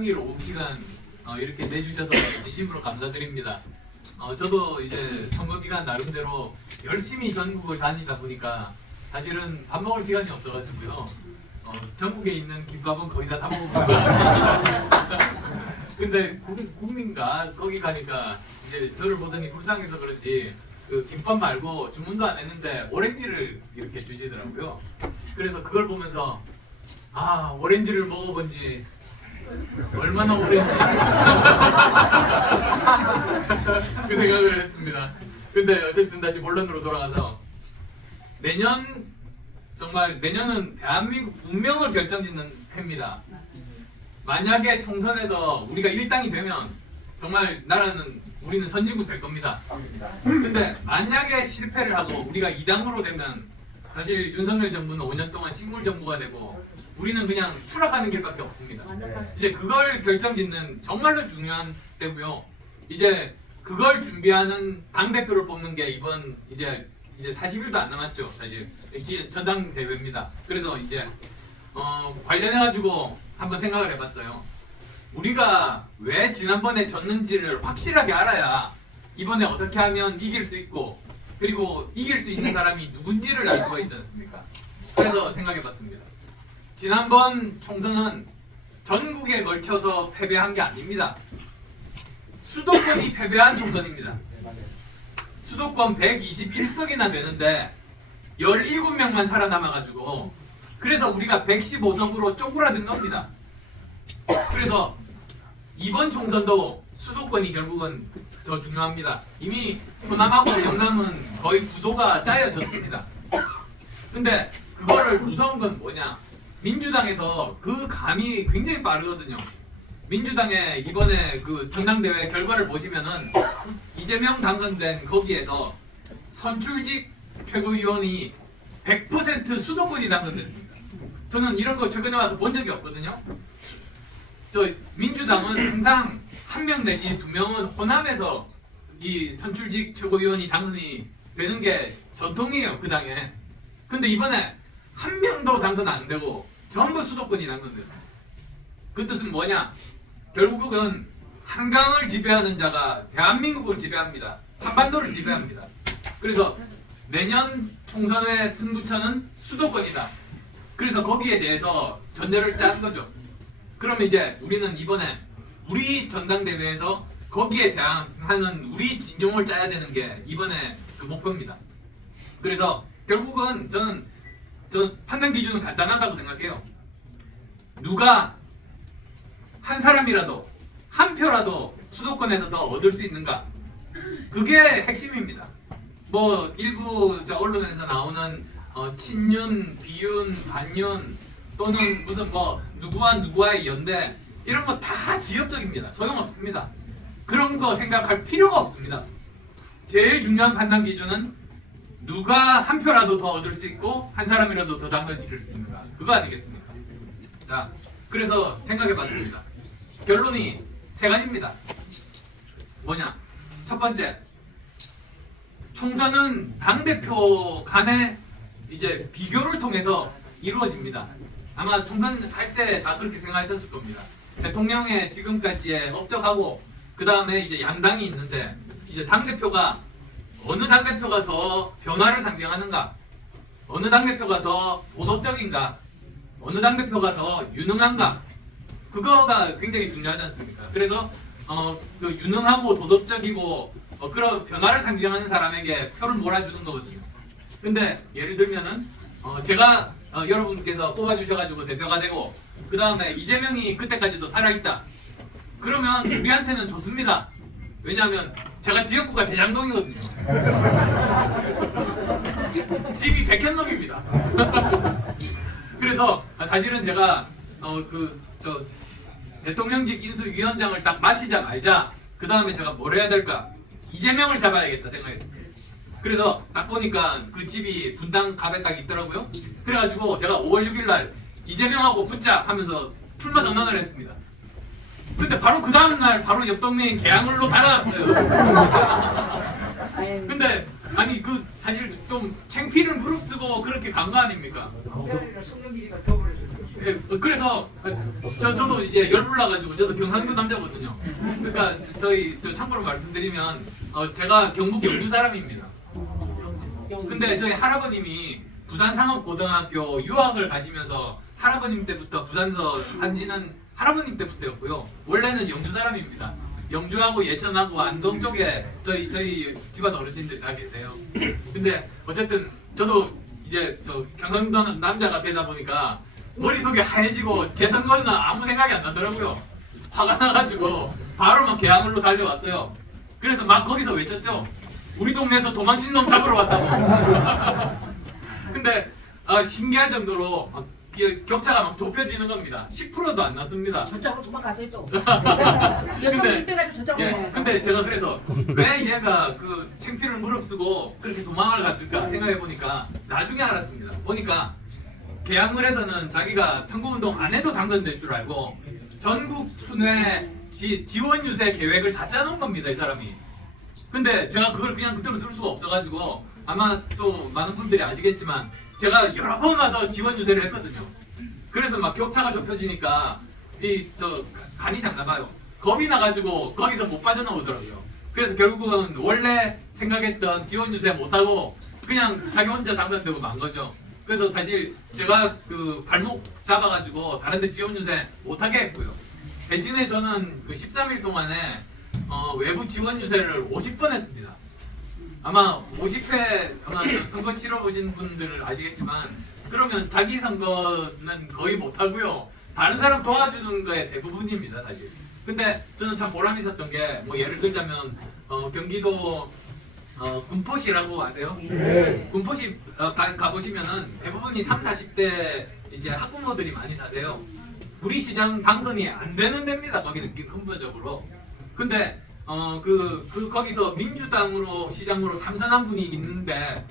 평일 오후 시간 이렇게 내주셔서 진심으로 감사드립니다. 저도 이제 선거 기간 나름대로 열심히 전국을 다니다 보니까 사실은 밥 먹을 시간이 없어가지고요. 전국에 있는 김밥은 거의 다 사 먹어보고 근데 국민가 거기 가니까 이제 저를 보더니 불쌍해서 그런지 그 김밥 말고 주문도 안 했는데 오렌지를 이렇게 주시더라고요. 그래서 그걸 보면서 아, 오렌지를 먹어본 지 얼마나 오렌지 그 생각을 했습니다. 근데 어쨌든 다시 본론으로 돌아가서 내년은 대한민국 운명을 결정짓는 해입니다. 만약에 총선에서 우리가 1당이 되면 정말 우리는 선진국 될 겁니다. 근데 만약에 실패를 하고 우리가 2당으로 되면 사실 윤석열 정부는 5년 동안 식물 정부가 되고 우리는 그냥 추락하는 길밖에 없습니다. 이제 그걸 결정짓는 정말로 중요한 때고요. 이제 그걸 준비하는 당대표를 뽑는 게 이번 이제 40일도 안 남았죠. 사실 전당대회입니다. 그래서 이제 관련해가지고 한번 생각을 해봤어요. 우리가 왜 지난번에 졌는지를 확실하게 알아야 이번에 어떻게 하면 이길 수 있고 그리고 이길 수 있는 사람이 누군지를 알 수가 있지 않습니까? 그래서 생각해봤습니다. 지난번 총선은 전국에 걸쳐서 패배한 게 아닙니다. 수도권이 패배한 총선입니다. 수도권 121석이나 되는데 17명만 살아남아가지고 그래서 우리가 115석으로 쪼그라든 겁니다. 그래서 이번 총선도 수도권이 결국은 더 중요합니다. 이미 호남하고 영남은 거의 구도가 짜여졌습니다. 근데 그거를 무서운 건 뭐냐? 민주당에서 그 감이 굉장히 빠르거든요. 민주당의 이번에 그 전당대회 결과를 보시면은 이재명 당선된 거기에서 선출직 최고위원이 100% 수도권이 당선됐습니다. 저는 이런 거 최근에 와서 본 적이 없거든요. 저 민주당은 항상 1명 내지 2명은 호남에서 이 선출직 최고위원이 당선이 되는 게 전통이에요, 그 당에. 근데 이번에 1명도 당선 안 되고 전부 수도권이 당선됐어요. 그 뜻은 뭐냐? 결국은 한강을 지배하는 자가 대한민국을 지배합니다. 한반도를 지배합니다. 그래서 내년 총선의 승부처는 수도권이다. 그래서 거기에 대해서 전제를 짠 거죠. 그러면 이제 우리는 이번에 우리 전당대회에서 거기에 대항하는 우리 진영을 짜야 되는 게 이번에 그 목표입니다. 그래서 결국은 저는 판단 기준은 간단하다고 생각해요. 누가 한 사람이라도 한 표라도 수도권에서 더 얻을 수 있는가? 그게 핵심입니다. 뭐 일부 언론에서 나오는 친윤, 비윤, 반윤 또는 무슨 뭐 누구와 누구와의 연대 이런 거 다 지역적입니다. 소용없습니다. 그런 거 생각할 필요가 없습니다. 제일 중요한 판단 기준은 누가 한 표라도 더 얻을 수 있고 한 사람이라도 더 당선시킬 수 있는가? 그거 아니겠습니까? 자, 그래서 생각해봤습니다. 결론이 세 가지입니다. 뭐냐? 첫 번째, 총선은 당대표 간의 이제 비교를 통해서 이루어집니다. 아마 총선 할 때 다 그렇게 생각하셨을 겁니다. 대통령의 지금까지의 업적하고 그 다음에 이제 양당이 있는데 이제 당대표가 어느 당대표가 더 변화를 상징하는가? 어느 당대표가 더 도덕적인가? 어느 당대표가 더 유능한가? 그거가 굉장히 중요하지 않습니까? 그래서 그 유능하고 도덕적이고 그런 변화를 상징하는 사람에게 표를 몰아주는 거거든요. 근데 예를 들면은 제가 여러분께서 뽑아주셔가지고 대표가 되고 그 다음에 이재명이 그때까지도 살아있다. 그러면 우리한테는 좋습니다. 왜냐하면 제가 지역구가 대장동이거든요. 집이 백현동입니다. 그래서 사실은 제가 대통령직 인수위원장을 딱 마치자마자 그 다음에 제가 뭘 해야 될까? 이재명을 잡아야겠다 생각했습니다. 그래서 딱 보니까 그 집이 분당 갑에 딱 있더라고요. 그래가지고 제가 5월 6일 날 이재명하고 붙자 하면서 출마 전환을 했습니다. 근데 바로 그 다음날 바로 옆 동네인 계양을로 달아났어요. 근데 아니 그 사실 좀 창피를 무릅쓰고 그렇게 간 거 아닙니까? 그래서 저도 이제 열불나가지고 저도 경상도 남자거든요. 그러니까 저 참고로 말씀드리면 제가 경북 영주 사람입니다. 근데 저희 할아버님이 부산상업고등학교 유학을 가시면서 할아버님 때부터 부산서 산지는 할아버님 때부터였고요. 원래는 영주 사람입니다. 영주하고 예천하고 안동 쪽에 저희 집안 어르신들이 다 계세요. 근데 어쨌든 저도 이제 저 경상도 남자가 되다 보니까 머릿속에 하얘지고 제 선거는 아무 생각이 안 나더라고요. 화가 나가지고 바로 막 계양으로 달려왔어요. 그래서 막 거기서 외쳤죠. 우리 동네에서 도망친 놈 잡으러 왔다고. 근데 신기할 정도로 격차가 막 좁혀지는 겁니다. 10%도 안 났습니다. 저쪽으로 도망가세요 또. 근데, 30대 가지고 저쪽으로. 예, 근데 제가 그래서 왜 얘가 그 창피를 무릅쓰고 그렇게 도망을 갔을까 생각해 보니까 나중에 알았습니다. 보니까 계양을에서는 자기가 선거운동 안 해도 당선될 줄 알고 전국 순회 지원 유세 계획을 다 짜놓은 겁니다, 이 사람이. 근데 제가 그걸 그냥 그대로 둘 수가 없어가지고 아마 또 많은 분들이 아시겠지만 제가 여러 번 와서 지원 유세를 했거든요. 그래서 막 격차가 좁혀지니까 간이 작나봐요. 겁이 나가지고 거기서 못 빠져나오더라고요. 그래서 결국은 원래 생각했던 지원 유세 못하고 그냥 자기 혼자 당선되고 만 거죠. 그래서 사실 제가 그 발목 잡아가지고 다른데 지원 유세 못하게 했고요. 대신에 저는 그 13일 동안에 외부 지원 유세를 50번 했습니다. 아마 50회 아마 선거 치러보신 분들을 아시겠지만 그러면 자기 선거는 거의 못하고요. 다른 사람 도와주는 거에 대부분입니다, 사실. 근데 저는 참 보람이 있었던 게 뭐 예를 들자면 경기도 군포시라고 아세요? 네. 군포시 가보시면은 대부분이 30, 40대 이제 학부모들이 많이 사세요. 우리 시장 당선이 안 되는 데입니다. 거기는 근본적으로. 근데 거기서 민주당으로 시장으로 삼선한 분이 있는데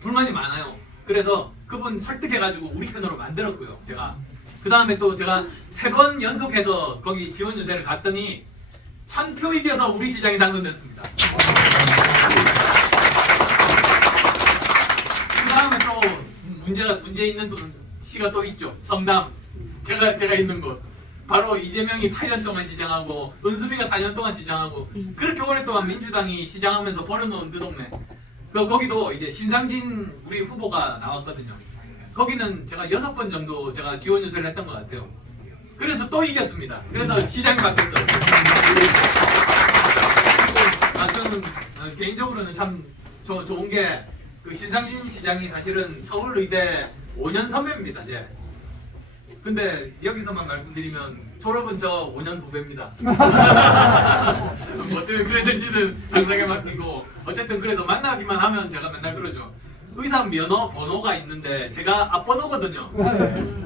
불만이 많아요. 그래서 그분 설득해가지고 우리 편으로 만들었고요. 제가 그 다음에 또 제가 3번 연속해서 거기 지원 유세를 갔더니 1000표 이겨서 우리 시장이 당선됐습니다. 그 다음에 또 문제 있는 시가 또 있죠. 성남 제가 있는 곳. 바로 이재명이 8년 동안 시장하고 은수미가 4년 동안 시장하고 그렇게 오랫동안 민주당이 시장하면서 벌어놓은 그 동네. 거기도 이제 신상진 우리 후보가 나왔거든요. 거기는 제가 6번 정도 제가 지원 유세를 했던 것 같아요. 그래서 또 이겼습니다. 그래서 시장이 바뀌었어요. 저는 개인적으로는 참 좋은 게 그 신상진 시장이 사실은 서울의대 5년 선배입니다. 근데 여기서만 말씀드리면 졸업은 저 5년 후배입니다. 뭐 때문에 그랬는지는 상상에 맡기고 어쨌든 그래서 만나기만 하면 제가 맨날 그러죠. 의사 면허 번호가 있는데 제가 앞번호거든요.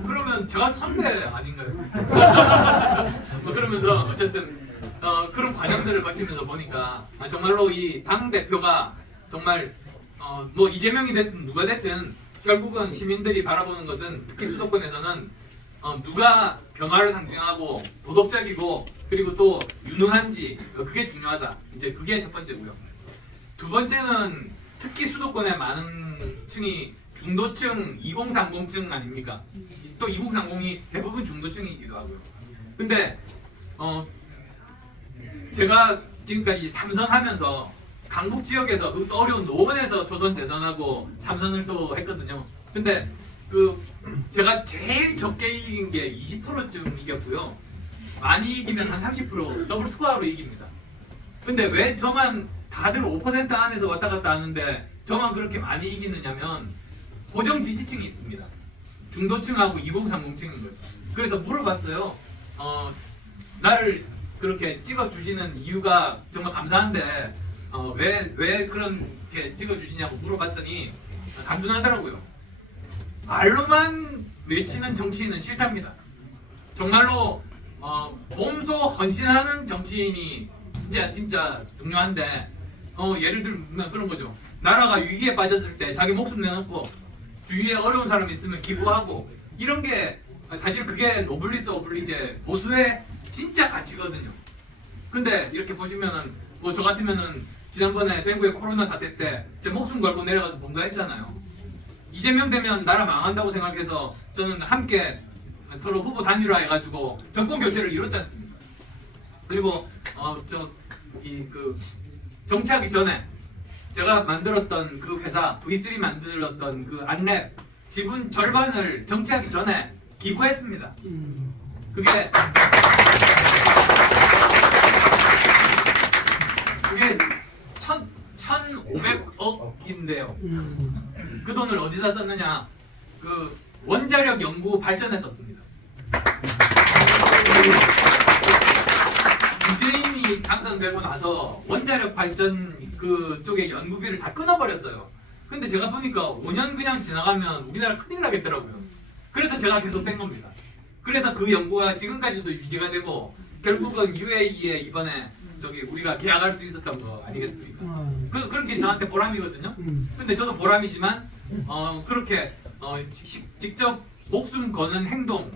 그러면 제가 선배 아닌가요? 뭐 그러면서 어쨌든 그런 과정들을 거치면서 보니까 정말로 이 당 대표가 정말 뭐 이재명이 됐든 누가 됐든 결국은 시민들이 바라보는 것은 특히 수도권에서는 누가 변화를 상징하고 도덕적이고 그리고 또 유능한지 그게 중요하다. 이제 그게 첫 번째고요. 두 번째는 특히 수도권의 많은 층이 중도층, 2030층 아닙니까? 또 2030이 대부분 중도층이기도 하고요. 근데 제가 지금까지 삼선하면서 강북 지역에서 그 어려운 노원에서 초선 재선하고 삼선을 또 했거든요. 근데 제가 제일 적게 이긴 게 20%쯤 이겼고요. 많이 이기면 한 30% 더블 스코어로 이깁니다. 근데 왜 저만 다들 5% 안에서 왔다 갔다 하는데 저만 그렇게 많이 이기느냐면 고정 지지층이 있습니다. 중도층하고 2030층인 거예요. 그래서 물어봤어요. 나를 그렇게 찍어주시는 이유가 정말 감사한데 왜 그렇게 찍어주시냐고 물어봤더니 단순하더라고요. 말로만 외치는 정치인은 싫답니다. 정말로 몸소 헌신하는 정치인이 진짜 중요한데 예를 들면 그런 거죠. 나라가 위기에 빠졌을 때 자기 목숨 내놓고 주위에 어려운 사람이 있으면 기부하고 이런 게 사실 그게 노블리스 오블리제 보수의 진짜 가치거든요. 근데 이렇게 보시면은 뭐 저 같으면은 지난번에 땡구의 코로나 사태 때 제 목숨 걸고 내려가서 봉사했잖아요. 이재명 되면 나라 망한다고 생각해서 저는 함께 서로 후보 단일화 해가지고 정권 교체를 이뤘지 않습니까? 그리고 정치하기 전에 제가 만들었던 그 회사 V3 만들었던 그 안랩 지분 절반을 정치하기 전에 기부했습니다. 그게 1,500억인데요. 그 돈을 어디다 썼느냐? 그 원자력 연구 발전에 썼습니다. 문재인이 당선되고 나서 원자력 발전 그쪽에 연구비를 다 끊어버렸어요. 근데 제가 보니까 5년 그냥 지나가면 우리나라 큰일 나겠더라고요. 그래서 제가 계속 뺀 겁니다. 그래서 그 연구가 지금까지도 유지가 되고 결국은 UAE에 이번에 우리가 계약할 수 있었던 거 아니겠습니까? 그런 게 저한테 보람이거든요. 근데 저도 보람이지만 그렇게 직접 목숨 거는 행동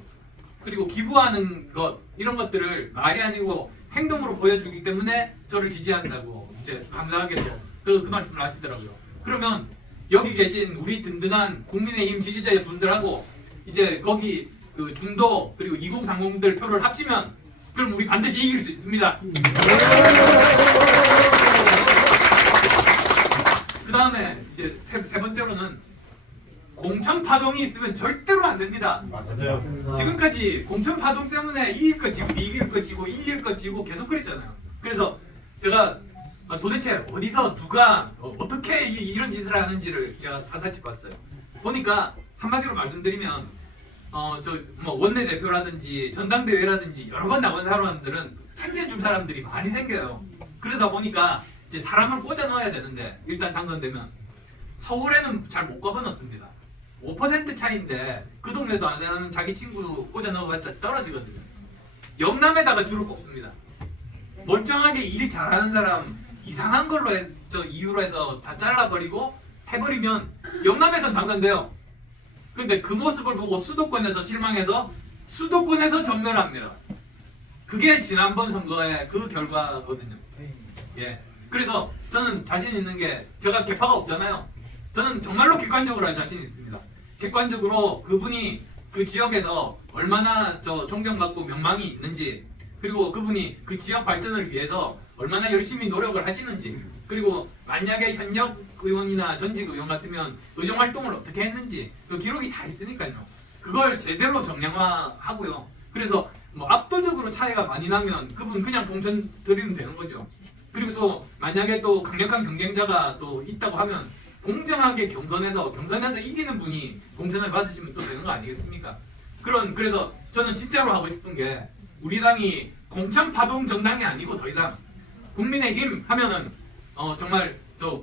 그리고 기부하는 것 이런 것들을 말이 아니고 행동으로 보여주기 때문에 저를 지지한다고 이제 감사하게도 그 말씀을 하시더라고요. 그러면 여기 계신 우리 든든한 국민의힘 지지자분들하고 이제 거기 그 중도 그리고 2030들 표를 합치면 그럼 우리 반드시 이길 수 있습니다. 그 다음에 이제 세 번째로는 공천 파동이 있으면 절대로 안 됩니다. 맞아요. 지금까지 공천 파동 때문에 이길 것 지고 이길 것 지고 이길 것 지고 계속 그랬잖아요. 그래서 제가 도대체 어디서 누가 어떻게 이런 짓을 하는지를 제가 사사치 봤어요. 보니까 한마디로 말씀드리면 원내대표라든지 전당대회라든지 여러 번 나온 사람들은 챙겨줄 사람들이 많이 생겨요. 그러다 보니까 이제 사람을 꽂아 넣어야 되는데 일단 당선되면 서울에는 잘 못 꼽아 넣습니다. 5% 차이인데 그 동네도 안 사는 자기 친구 꽂아 넣어봤자 떨어지거든요. 영남에다가 주로 꼽습니다. 멀쩡하게 일 잘하는 사람 이상한 걸로 이유로 해서 다 잘라버리고 해버리면 영남에선 당선돼요. 근데 그 모습을 보고 수도권에서 실망해서 수도권에서 전멸합니다. 그게 지난번 선거의 그 결과거든요. 예. 그래서 저는 자신 있는 게 제가 개파가 없잖아요. 저는 정말로 객관적으로 할 자신이 있습니다. 객관적으로 그분이 그 지역에서 얼마나 존경받고 명망이 있는지 그리고 그분이 그 지역 발전을 위해서 얼마나 열심히 노력을 하시는지 그리고 만약에 현역 의원이나 전직 의원 같으면 의정 활동을 어떻게 했는지 그 기록이 다 있으니까요. 그걸 제대로 정량화하고요. 그래서 압도적으로 차이가 많이 나면 그분 그냥 공천 드리면 되는 거죠. 그리고 또 만약에 또 강력한 경쟁자가 또 있다고 하면 공정하게 경선에서 이기는 분이 공천을 받으시면 또 되는 거 아니겠습니까? 그래서 저는 진짜로 하고 싶은 게 우리 당이 공천 파동 정당이 아니고 더 이상 국민의힘 하면은 정말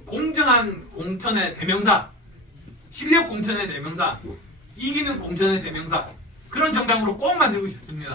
공정한 공천의 대명사, 실력 공천의 대명사, 이기는 공천의 대명사 그런 정당으로 꼭 만들고 싶습니다.